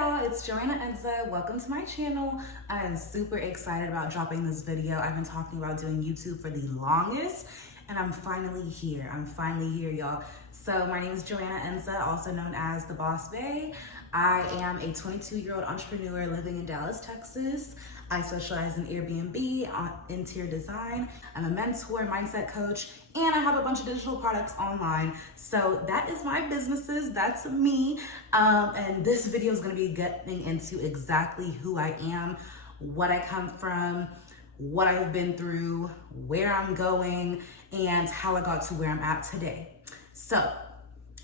y'all, it's JoanaEnza. Welcome to my channel. I am super excited about dropping this video. I've been talking about doing YouTube for the longest, and I'm finally here. Y'all. So my name is JoanaEnza, also known as the Boss Bae. I am a 22-year-old entrepreneur living in Dallas, Texas. I specialize in Airbnb, interior design. I'm a mentor, mindset coach, and I have a bunch of digital products online. So that is my businesses, that's me. And this video is gonna be getting into exactly who I am, what I come from, what I've been through, where I'm going, and how I got to where I'm at today. So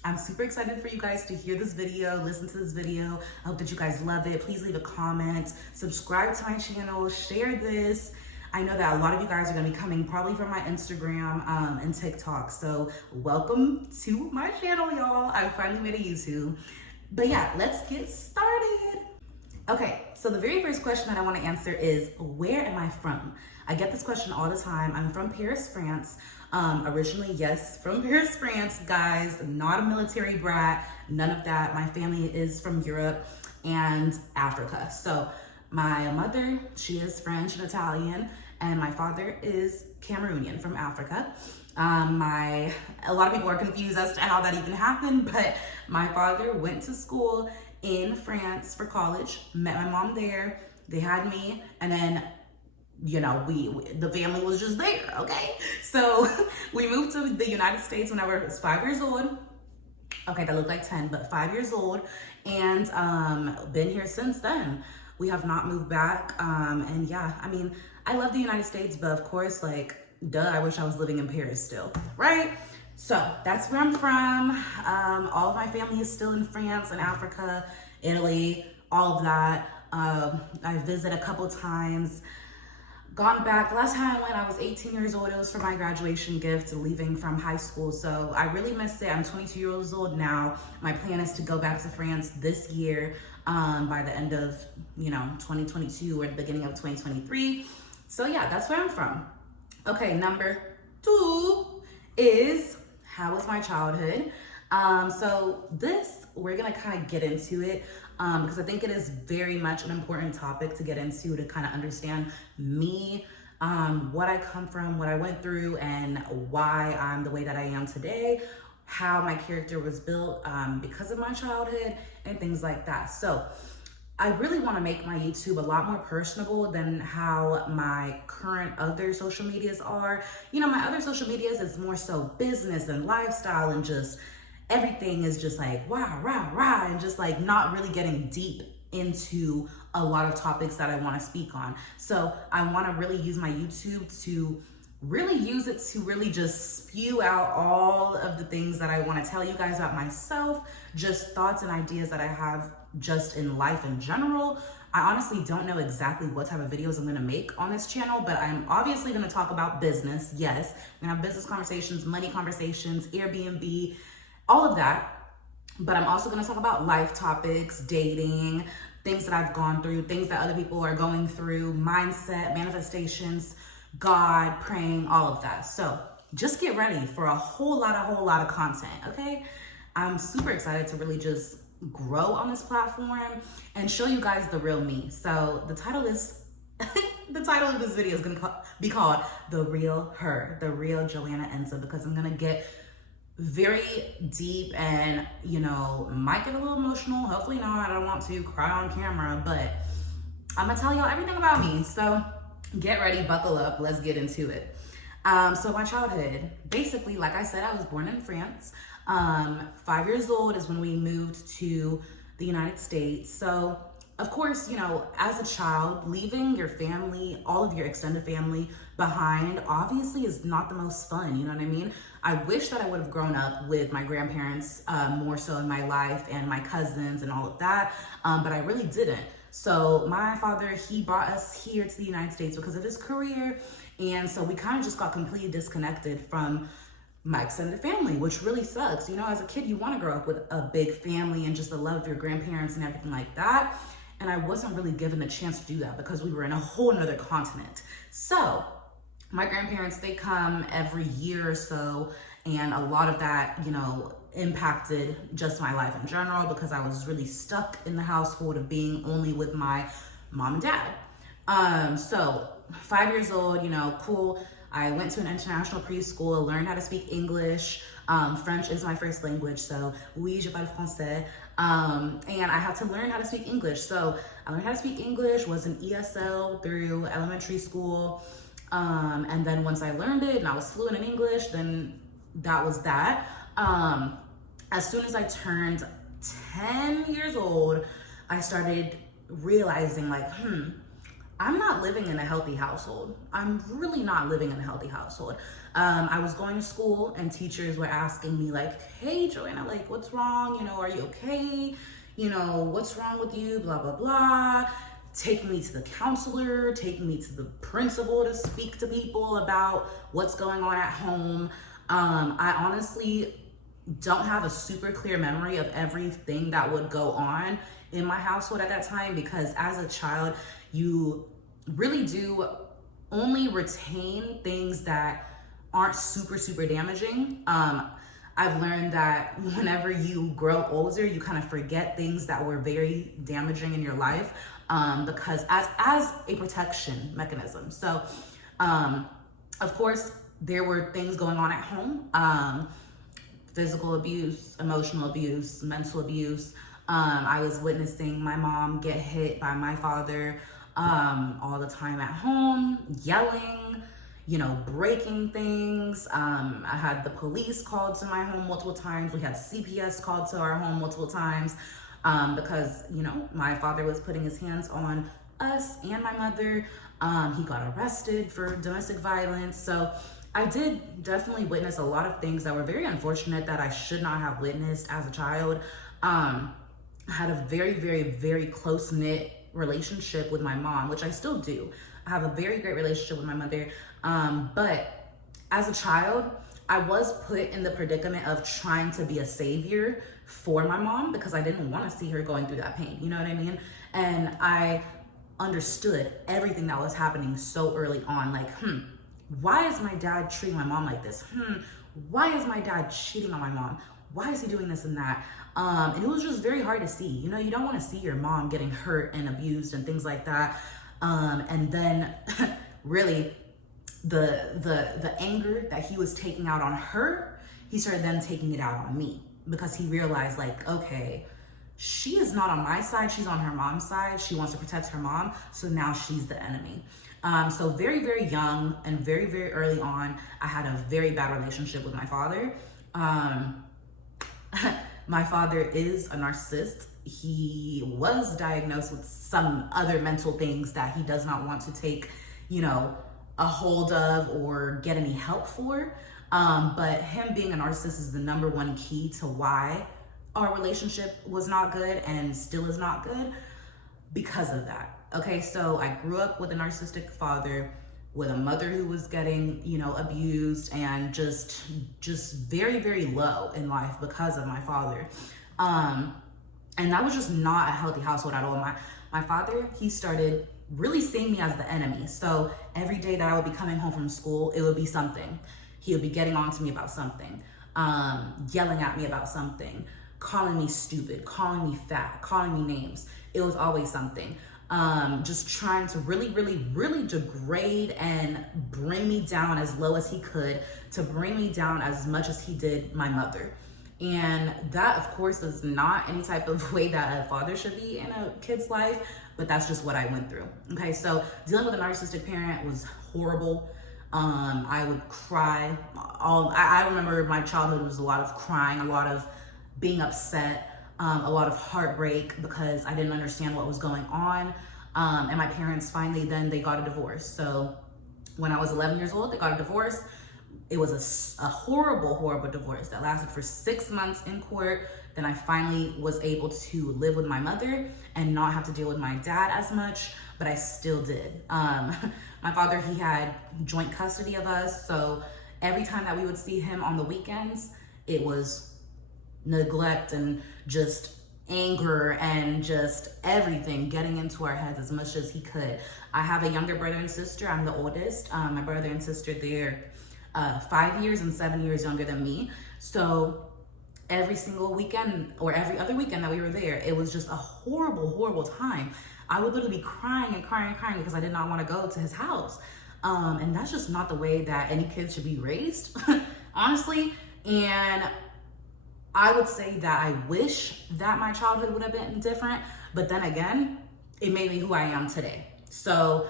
I'm super excited for you guys to hear this video, listen to this video. I hope that you guys love it. Please leave a comment, subscribe to my channel, share this. I know that a lot of you guys are gonna be coming probably from my Instagram and TikTok. So welcome to my channel, y'all. I finally made a YouTube. But yeah, let's get started. Okay, so the very first question that I wanna answer is, where am I from? I get this question all the time. I'm from Paris, France. Originally, yes, from Paris, France, guys, not a military brat, none of that. My family is from Europe and Africa. So my mother, she is French and Italian, and my father is Cameroonian from Africa. A lot of people are confused as to how that even happened, but my father went to school in France for college, met my mom there, they had me, and then you know, the family was just there, okay? So we moved to the United States when I was 5 years old. Okay, that looked like 10, but 5 years old, and been here since then. We have not moved back, and yeah, I mean, I love the United States, but of course, like, duh, I wish I was living in Paris still, right? So that's where I'm from. All of my family is still in France and Africa, Italy, all of that. I visited a couple times. Gone back. Last time I went, I was 18 years old. It was for my graduation gift, leaving from high school. So I really missed it. I'm 22 years old now. My plan is to go back to France this year by the end of, 2022 or the beginning of 2023. So yeah, that's where I'm from. Okay, number 2 is, how was my childhood? So we're gonna kind of get into it because I think it is very much an important topic to get into, to kind of understand me, what I come from, what I went through, and why I'm the way that I am today, how my character was built because of my childhood and things like that. So I really want to make my YouTube a lot more personable than how my current other social medias are. My other social medias is more so business and lifestyle, and just everything is just like rah, rah, rah, and just like not really getting deep into a lot of topics that I want to speak on. So I want to really use my YouTube to really use it to really just spew out all of the things that I want to tell you guys about myself, just thoughts and ideas that I have just in life in general. I honestly don't know exactly what type of videos I'm going to make on this channel, but I'm obviously going to talk about business. Yes, we're going to have business conversations, money conversations, Airbnb, all of that. But I'm also going to talk about life topics, dating, things that I've gone through, things that other people are going through, mindset, manifestations, God, praying, all of that. So just get ready for a whole lot of content, okay? I'm super excited to really just grow on this platform and show you guys the real me. So the title is the title of this video is going to be called The Real Her, The Real JoanaEnza, because I'm going to get very deep and, might get a little emotional. Hopefully not. I don't want to cry on camera, but I'm going to tell y'all everything about me. So get ready, buckle up, let's get into it. So my childhood, basically, like I said, I was born in France. 5 years old is when we moved to the United States. So of course, as a child, leaving your family, all of your extended family behind, obviously is not the most fun, you know what I mean? I wish that I would have grown up with my grandparents more so in my life, and my cousins and all of that, but I really didn't. So my father, he brought us here to the United States because of his career, and so we kind of just got completely disconnected from my extended family, which really sucks. As a kid, you want to grow up with a big family and just the love of your grandparents and everything like that. And I wasn't really given the chance to do that because we were in a whole nother continent. So my grandparents, they come every year or so, and a lot of that, impacted just my life in general because I was really stuck in the household of being only with my mom and dad. So 5 years old, you know, cool. I went to an international preschool, learned how to speak English. French is my first language, so oui, je parle français. And I had to learn how to speak English. So I learned how to speak English, was an ESL through elementary school. And then once I learned it and I was fluent in English, then that was that. As soon as I turned 10 years old, I started realizing like, I'm not living in a healthy household. I'm really not living in a healthy household. I was going to school and teachers were asking me like, hey, Joanna, like, what's wrong? You know, are you okay? You know, what's wrong with you? Blah, blah, blah. Taking me to the counselor, taking me to the principal to speak to people about what's going on at home. I honestly don't have a super clear memory of everything that would go on in my household at that time, because as a child, you really do only retain things that aren't super, super damaging. I've learned that whenever you grow older, you kind of forget things that were very damaging in your life, because as a protection mechanism. So, of course, there were things going on at home, physical abuse, emotional abuse, mental abuse. I was witnessing my mom get hit by my father all the time at home, yelling, you know, breaking things. I had the police called to my home multiple times. We had CPS called to our home multiple times because, you know, my father was putting his hands on us and my mother. He got arrested for domestic violence. So I did definitely witness a lot of things that were very unfortunate that I should not have witnessed as a child. I had a very, very, very close-knit relationship with my mom, which I still do. I have a very great relationship with my mother. But as a child, I was put in the predicament of trying to be a savior for my mom because I didn't want to see her going through that pain. You know what I mean? And I understood everything that was happening so early on. Like, why is my dad treating my mom like this? Why is my dad cheating on my mom? Why is he doing this and that? And it was just very hard to see. You know, you don't want to see your mom getting hurt and abused and things like that. And then really the anger that he was taking out on her, he started then taking it out on me because he realized like, okay, she is not on my side. She's on her mom's side. She wants to protect her mom. So now she's the enemy. So very, very young and very, very early on, I had a very bad relationship with my father. My father is a narcissist. He was diagnosed with some other mental things that he does not want to take, you know, a hold of or get any help for. But him being a narcissist is the number one key to why our relationship was not good and still is not good because of that. Okay, so I grew up with a narcissistic father, with a mother who was getting, you know, abused and just very, very low in life because of my father. And that was just not a healthy household at all. My father, he started really seeing me as the enemy. So every day that I would be coming home from school, it would be something. He would be getting on to me about something, yelling at me about something, calling me stupid, calling me fat, calling me names. It was always something. Just trying to really, really, really degrade and bring me down as low as he could, to bring me down as much as he did my mother. And that, of course, is not any type of way that a father should be in a kid's life, but that's just what I went through. Okay, so dealing with a narcissistic parent was horrible. I would cry. I remember my childhood was a lot of crying, a lot of being upset, a lot of heartbreak because I didn't understand what was going on. And my parents finally then they got a divorce. So when I was 11 years old, they got a divorce. It was a horrible, horrible divorce that lasted for 6 months in court. Then I finally was able to live with my mother and not have to deal with my dad as much, but I still did. My father, he had joint custody of us. So every time that we would see him on the weekends, it was neglect and just anger and just everything getting into our heads as much as he could. I have a younger brother and sister. I'm the oldest. My brother and sister, they're 5 years and 7 years younger than me. So every single weekend or every other weekend that we were there, it was just a horrible, horrible time. I would literally be crying and crying and crying because I did not want to go to his house. And that's just not the way that any kid should be raised, honestly. And I would say that I wish that my childhood would have been different, but then again, it made me who I am today. So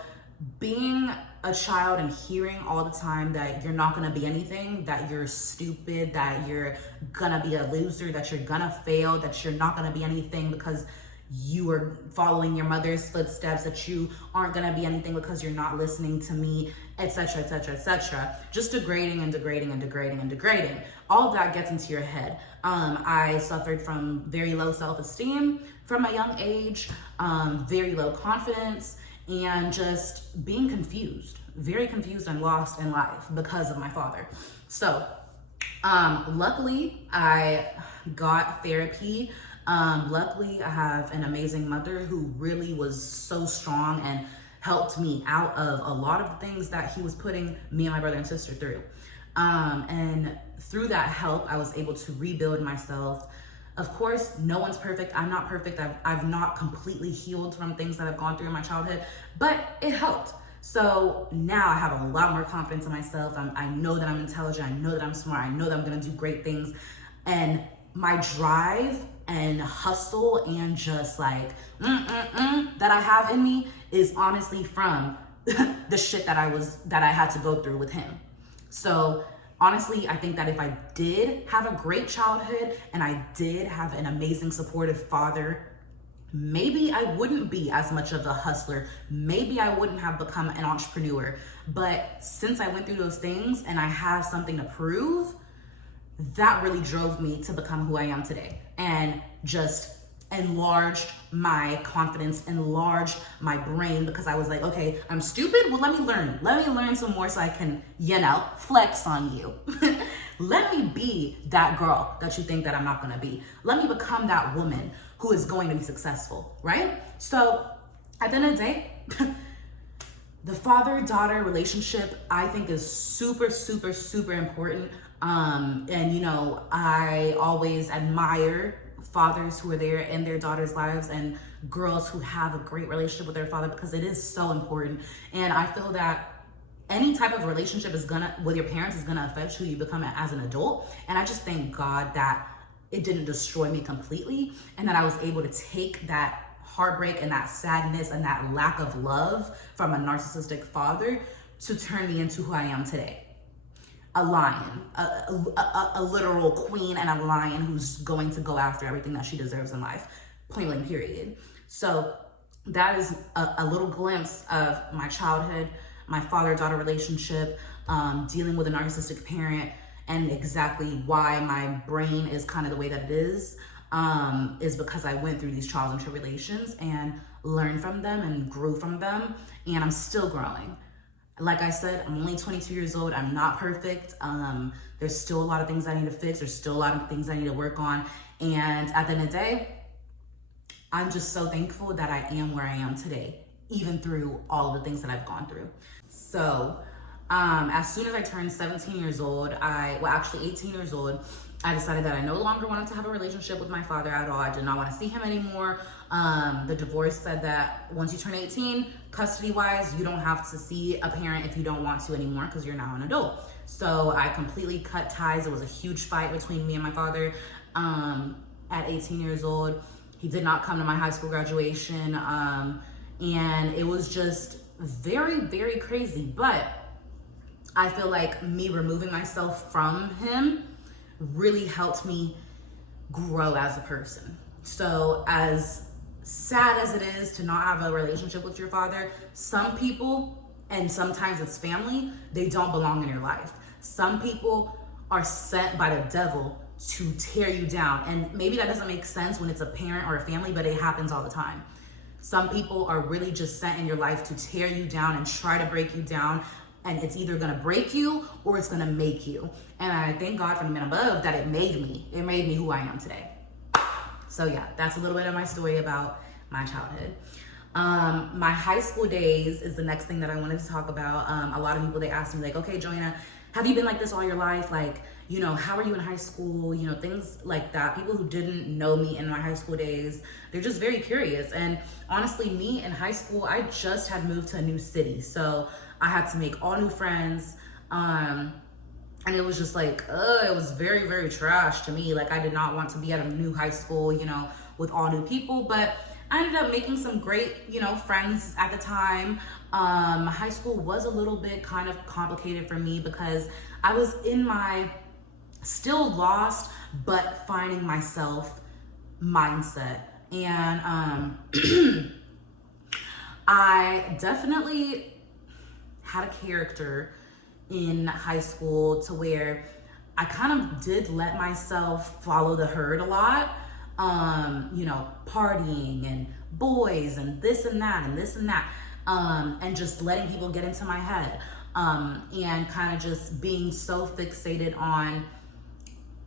being a child and hearing all the time that you're not gonna be anything, that you're stupid, that you're gonna be a loser, that you're gonna fail, that you're not gonna be anything because you are following your mother's footsteps, that you aren't gonna be anything because you're not listening to me, etc., etc., etc. Just degrading and degrading and degrading and degrading. All of that gets into your head. I suffered from very low self-esteem from a young age, very low confidence, and just being confused, very confused and lost in life because of my father. So luckily I got therapy. Luckily I have an amazing mother who really was so strong and helped me out of a lot of the things that he was putting me and my brother and sister through. And through that help, I was able to rebuild myself. Of course, no one's perfect. I'm not perfect. I've not completely healed from things that I've gone through in my childhood, but it helped. So now I have a lot more confidence in myself. I know that I'm intelligent. I know that I'm smart. I know that I'm gonna do great things. And my drive and hustle and just like that I have in me is honestly from the shit that I had to go through with him. So honestly, I think that if I did have a great childhood and I did have an amazing supportive father, maybe I wouldn't be as much of a hustler. Maybe I wouldn't have become an entrepreneur. But since I went through those things and I have something to prove, that really drove me to become who I am today and just enlarged my confidence, enlarged my brain, because I was like, okay, I'm stupid. Well, let me learn some more so I can, flex on you. Let me be that girl that you think that I'm not gonna be. Let me become that woman who is going to be successful, right? So at the end of the day, the father-daughter relationship, I think, is super, super, super important. I always admire fathers who are there in their daughters' lives and girls who have a great relationship with their father, because it is so important. And I feel that any type of relationship with your parents is gonna affect who you become as an adult. And I just thank God that it didn't destroy me completely, and that I was able to take that heartbreak and that sadness and that lack of love from a narcissistic father to turn me into who I am today. A lion, a literal queen, and a lion who's going to go after everything that she deserves in life, point blank, period. So that is a little glimpse of my childhood, my father-daughter relationship, dealing with a narcissistic parent, and exactly why my brain is kind of the way that it is because I went through these trials and tribulations and learned from them and grew from them, and I'm still growing. Like I said, I'm only 22 years old. I'm not perfect. There's still a lot of things I need to fix. There's still a lot of things I need to work on. And at the end of the day, I'm just so thankful that I am where I am today, even through all of the things that I've gone through. So as soon as I turned 17 years old, 18 years old, I decided that I no longer wanted to have a relationship with my father at all. I did not want to see him anymore. The divorce said that once you turn 18, custody-wise, you don't have to see a parent if you don't want to anymore because you're now an adult. So I completely cut ties. It was a huge fight between me and my father at 18 years old. He did not come to my high school graduation, and it was just very, very crazy. But I feel like me removing myself from him really helped me grow as a person. So as sad as it is to not have a relationship with your father, some people, and sometimes it's family, they don't belong in your life. Some people are sent by the devil to tear you down. And maybe that doesn't make sense when it's a parent or a family, but it happens all the time. Some people are really just sent in your life to tear you down and try to break you down. And it's either gonna break you or it's gonna make you. And I thank God from the man above that it made me. It made me who I am today. So yeah, that's a little bit of my story about my childhood. My high school days is the next thing that I wanted to talk about. A lot of people, they ask me like, okay, Joanna, have you been like this all your life? Like, you know, how are you in high school? You know, things like that. People who didn't know me in my high school days, they're just very curious. And honestly, me in high school, I just had moved to a new city. So I had to make all new friends. And it was just like, it was very, very trash to me. Like, I did not want to be at a new high school, you know, with all new people. But I ended up making some great, you know, friends at the time. High school was a little bit kind of complicated for me because I was in my still lost but finding myself mindset. And I definitely had a character in high school to where I kind of did let myself follow the herd a lot. You know, partying and boys and this and that and this and that, and just letting people get into my head, and kind of just being so fixated on,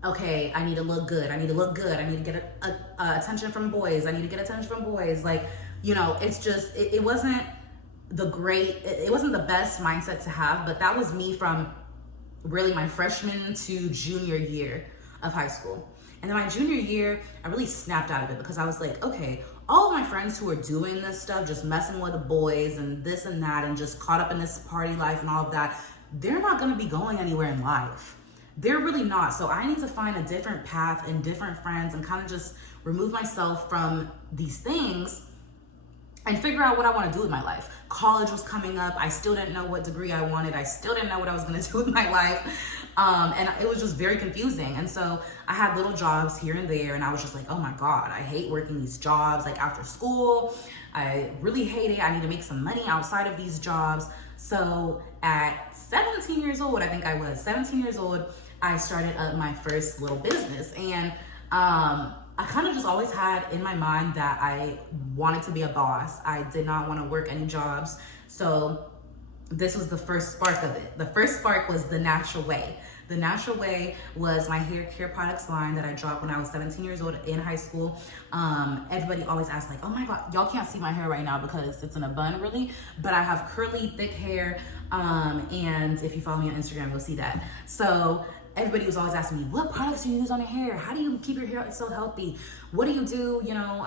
okay, I need to look good, I need to look good, I need to get attention from boys, I need to get attention from boys. Like, you know, it's just, it wasn't it wasn't the best mindset to have, but that was me from really my freshman to junior year of high school. And then my junior year, I really snapped out of it because I was like, okay, all of my friends who are doing this stuff, just messing with the boys and this and that, and just caught up in this party life and all of that, they're not gonna be going anywhere in life. They're really not. So I need to find a different path and different friends and kind of just remove myself from these things and figure out what I want to do with my life. College was coming up. I still didn't know what degree I wanted. I still didn't know what I was going to do with my life. And it was just very confusing. And so I had little jobs here and there, and I was just like, oh my God, I hate working these jobs like after school. I really hate it. I need to make some money outside of these jobs. So at 17 years old, I think I was 17 years old, I started up my first little business. And I kind of just always had in my mind that I wanted to be a boss. I did not want to work any jobs. So this was the first spark of it. The first spark was The Natural Way. The Natural Way was my hair care products line that I dropped when I was 17 years old in high school. Everybody always asks like, oh my God, y'all can't see my hair right now because it's in a bun really, but I have curly, thick hair. And if you follow me on Instagram, you'll see that. So everybody was always asking me, what products do you use on your hair? How do you keep your hair so healthy? What do you do, you know,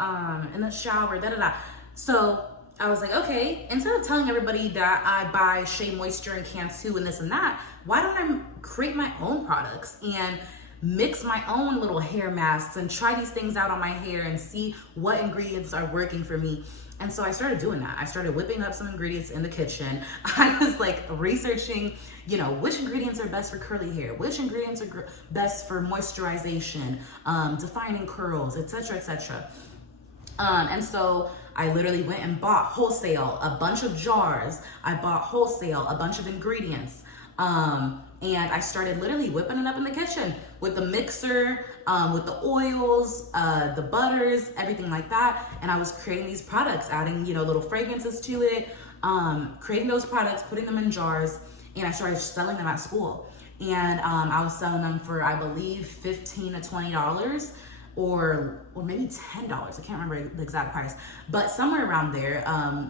in the shower, da da da. So I was like, okay, instead of telling everybody that I buy Shea Moisture and Cantu and this and that, why don't I create my own products and mix my own little hair masks and try these things out on my hair and see what ingredients are working for me. And so I started doing that. I started whipping up some ingredients in the kitchen. I was like researching, you know, which ingredients are best for curly hair, which ingredients are best for moisturization, defining curls, etc., etc. And so I literally went and bought wholesale a bunch of jars. I bought wholesale a bunch of ingredients. And I started literally whipping it up in the kitchen with the mixer, with the oils, the butters, everything like that. And I was creating these products, adding, you know, little fragrances to it, creating those products, putting them in jars, and I started selling them at school. And I was selling them for, I believe, $15 to $20 or maybe $10. I can't remember the exact price, but somewhere around there,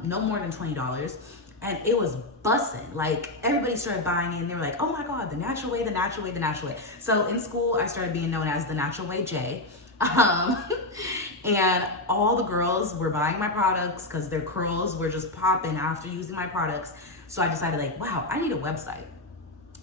no more than $20. And it was busting. Like, everybody started buying it and they were like, oh my God, the natural way, the natural way, the natural way. So in school, I started being known as the Natural Way J. And all the girls were buying my products because their curls were just popping after using my products. So I decided, like, wow, I need a website.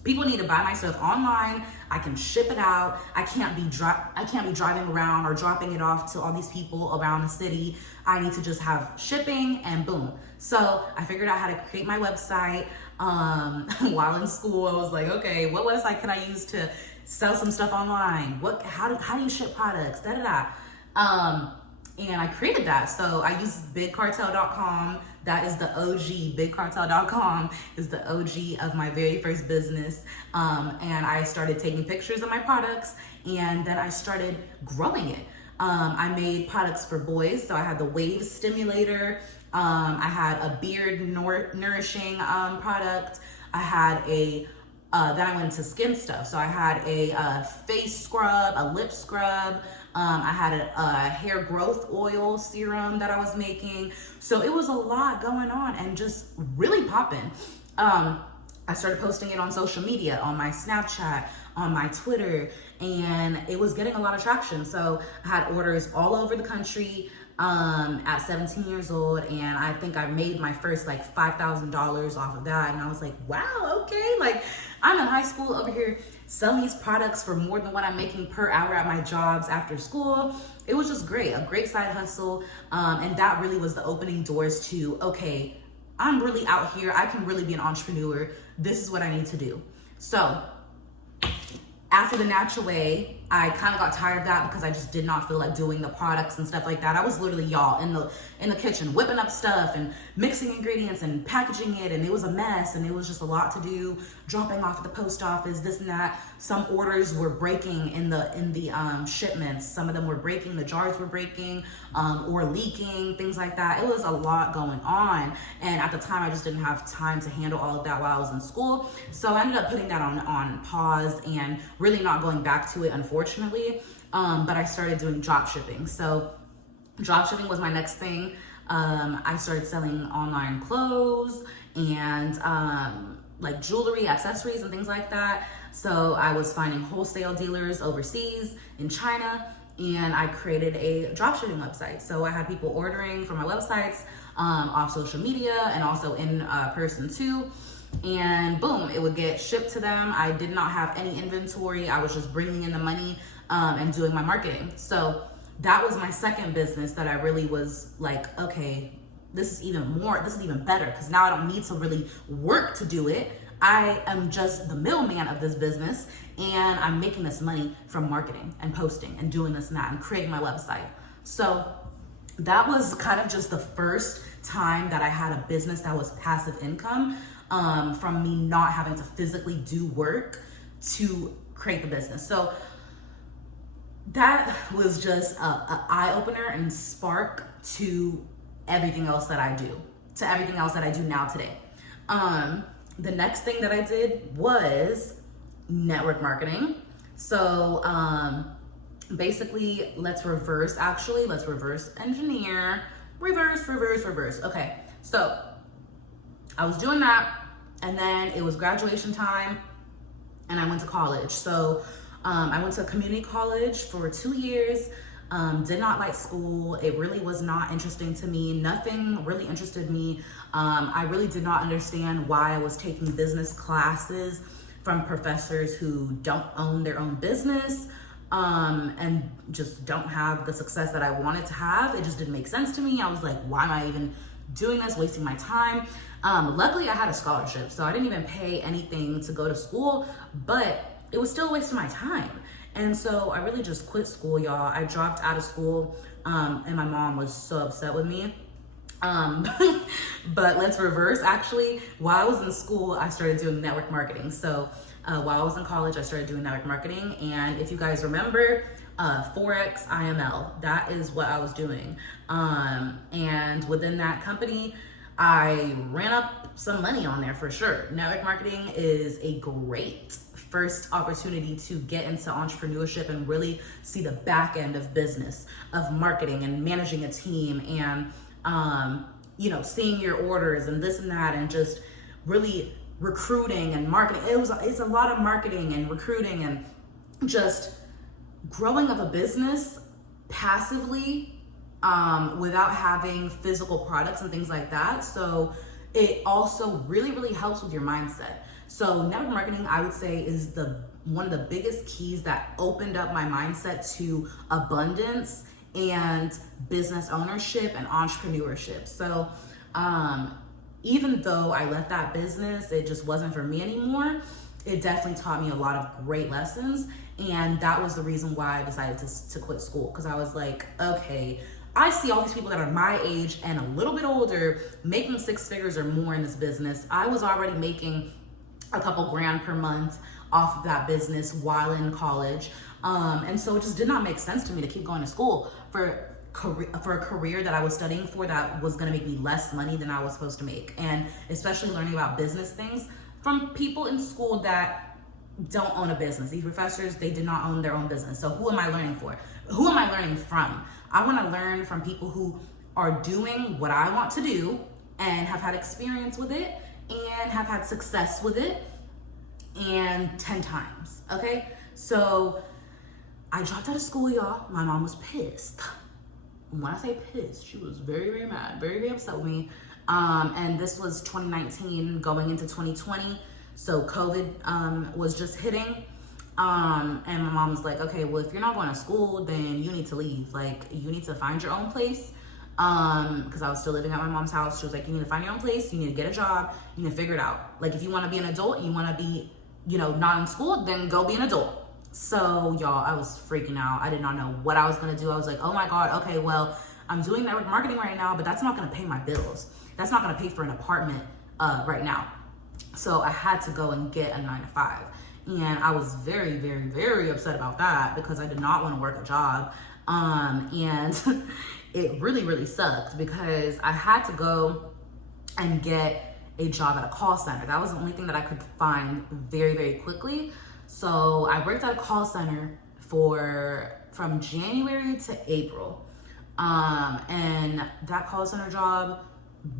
People need to buy my stuff online. I can ship it out. I can't be driving around or dropping it off to all these people around the city. I need to just have shipping and boom. So I figured out how to create my website. While in school, I was like, okay, what website can I use to sell some stuff online? How do you ship products? Da da da. And I created that. So I used bigcartel.com. That is the OG. Bigcartel.com is the OG of my very first business. And I started taking pictures of my products, and then I started growing it. I made products for boys. So I had the Wave Stimulator. I had a beard nourishing product. I had then I went into skin stuff. So I had a face scrub, a lip scrub. I had a hair growth oil serum that I was making. So it was a lot going on and just really popping. I started posting it on social media, on my Snapchat, on my Twitter, and it was getting a lot of traction. So I had orders all over the country at 17 years old, and I think I made my first like $5,000 off of that. And I was like, wow, okay, like I'm in high school over here selling these products for more than what I'm making per hour at my jobs after school. It was just great, a great side hustle, and that really was the opening doors to, okay, I'm really out here. I can really be an entrepreneur. This is what I need to do. So after the natural way, I kind of got tired of that because I just did not feel like doing the products and stuff like that. I was literally, y'all, in the kitchen whipping up stuff and mixing ingredients and packaging it, and it was a mess, and it was just a lot to do, dropping off at the post office, this and that. Some orders were breaking in the shipments. Some of them were breaking, the jars were breaking, or leaking, things like that. It was a lot going on, and at the time I just didn't have time to handle all of that while I was in school. So I ended up putting that on pause and really not going back to it, unfortunately. But I started doing drop shipping. So drop shipping was my next thing. I started selling online clothes and like jewelry, accessories, and things like that. So I was finding wholesale dealers overseas in China, and I created a drop shipping website. So I had people ordering from my websites off social media and also in person too. And boom, it would get shipped to them. I did not have any inventory. I was just bringing in the money and doing my marketing. So that was my second business that I really was like, okay, this is even better, because now I don't need to really work to do it. I am just the middleman of this business, and I'm making this money from marketing and posting and doing this and that and creating my website. So that was kind of just the first time that I had a business that was passive income, from me not having to physically do work to create the business. So that was just a eye-opener and spark to everything else that I do, now today. The next thing that I did was network marketing. So basically, let's reverse engineer, reverse. Okay, so I was doing that, and then it was graduation time, and I went to college. So I went to a community college for 2 years. Did not like school. It really was not interesting to me. Nothing really interested me. I really did not understand why I was taking business classes from professors who don't own their own business, and just don't have the success that I wanted to have. It just didn't make sense to me. I was like, why am I even doing this, wasting my time? Luckily I had a scholarship, so I didn't even pay anything to go to school, but it was still a waste of my time. And so I really just quit school, y'all. I dropped out of school, and my mom was so upset with me. But let's reverse. Actually, while I was in school, I started doing network marketing. So while I was in college, I started doing network marketing. And if you guys remember, Forex IML, that is what I was doing. And within that company, I ran up some money on there for sure. Network marketing is a great first opportunity to get into entrepreneurship and really see the back end of business, of marketing and managing a team, and seeing your orders and this and that, and just really recruiting and marketing. It's a lot of marketing and recruiting and just growing of a business passively, without having physical products and things like that. So it also really, really helps with your mindset. So network marketing, I would say, is one of the biggest keys that opened up my mindset to abundance and business ownership and entrepreneurship. So even though I left that business, it just wasn't for me anymore, it definitely taught me a lot of great lessons. And that was the reason why I decided to quit school, because I was like, okay, I see all these people that are my age and a little bit older making 6 figures or more in this business. I was already making a couple grand per month off of that business while in college. And so it just did not make sense to me to keep going to school for a career that I was studying for that was gonna make me less money than I was supposed to make. And especially learning about business things from people in school that don't own a business. These professors, they did not own their own business. So who am I learning for? Who am I learning from? I wanna learn from people who are doing what I want to do and have had experience with it, and have had success with it, and 10 times, okay? So I dropped out of school, y'all. My mom was pissed. When I say pissed, she was very, very mad, very, very upset with me. And this was 2019 going into 2020. So COVID was just hitting. And my mom was like, okay, well, if you're not going to school, then you need to leave. Like, you need to find your own place. Because I was still living at my mom's house. She was like, you need to find your own place. You need to get a job. You need to figure it out. Like, if you want to be an adult and you want to be, you know, not in school, then go be an adult. So y'all, I was freaking out. I did not know what I was going to do. I was like, oh my God, okay, well, I'm doing network marketing right now, but that's not going to pay my bills. That's not going to pay for an apartment right now. So I had to go and get a 9-to-5. And I was very, very, very upset about that because I did not want to work a job. And it really, really sucked because I had to go and get a job at a call center. That was the only thing that I could find very, very quickly. So I worked at a call center from January to April. And that call center job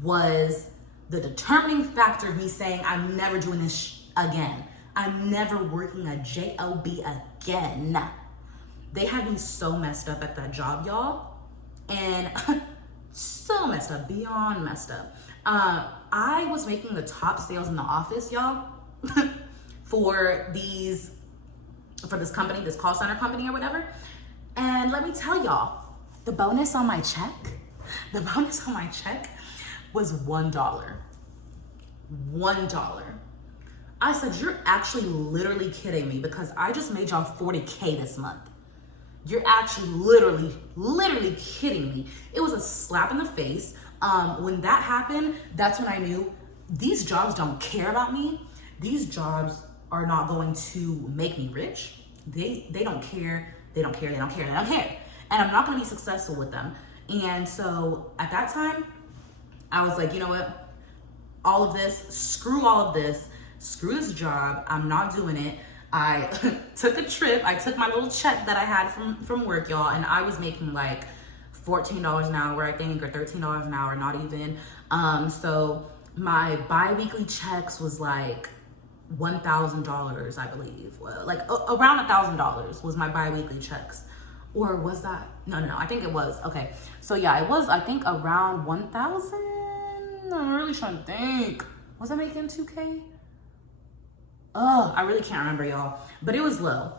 was the determining factor of me saying, I'm never doing this again. I'm never working a job again. They had me so messed up at that job, y'all. And so messed up, beyond messed up. I was making the top sales in the office, y'all. for this company, this call center company or whatever. And let me tell y'all, the bonus on my check was $1. $1. I said, you're actually literally kidding me because I just made y'all $40K this month. You're actually literally kidding me. It was a slap in the face. When that happened, that's when I knew these jobs don't care about me. These jobs are not going to make me rich. They don't care. They don't care. And I'm not going to be successful with them. And so at that time, I was like, you know what? All of this, screw all of this, screw this job. I'm not doing it. I took a trip. I took my little check that I had from work, y'all, and I was making like $14 an hour, I think, or $13 an hour, not even. So my bi-weekly checks was like $1,000, I believe. Well, like around $1,000 was my bi-weekly checks. Or was that? No, I think it was. Okay. So yeah, it was, I think, around 1,000. I'm really trying to think. Was I making 2K? Oh, I really can't remember, y'all. But it was low.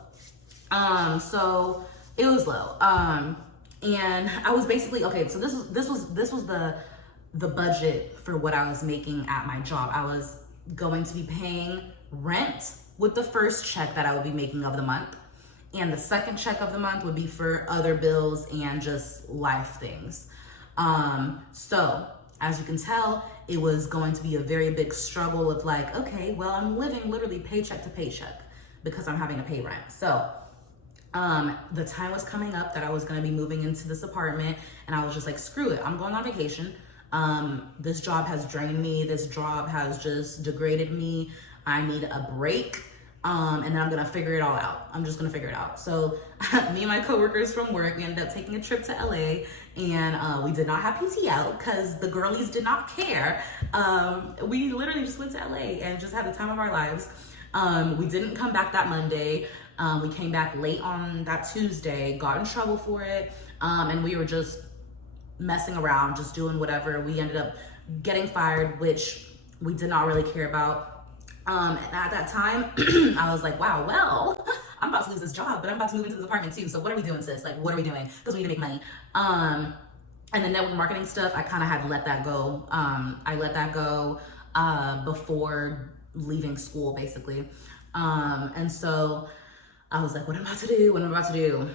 So it was low. And I was basically, okay, so this was the budget for what I was making at my job. I was going to be paying rent with the first check that I would be making of the month. And the second check of the month would be for other bills and just life things. So as you can tell, it was going to be a very big struggle of like, okay, well, I'm living literally paycheck to paycheck because I'm having to pay rent. So the time was coming up that I was going to be moving into this apartment, and I was just like, screw it, I'm going on vacation. This job has drained me. This job has just degraded me. I need a break. And then I'm gonna figure it all out. I'm just gonna figure it out. So me and my coworkers from work, we ended up taking a trip to LA, and we did not have PTO because the girlies did not care. We literally just went to LA and just had the time of our lives. We didn't come back that Monday. We came back late on that Tuesday, got in trouble for it, and we were just messing around, just doing whatever. We ended up getting fired, which we did not really care about. And at that time, I was like, wow, well, I'm about to lose this job, but I'm about to move into this apartment too. So what are we doing, sis? Like, what are we doing? Because we need to make money. And the network marketing stuff, I kind of had let that go. I let that go before leaving school, basically. And so I was like, what am I about to do?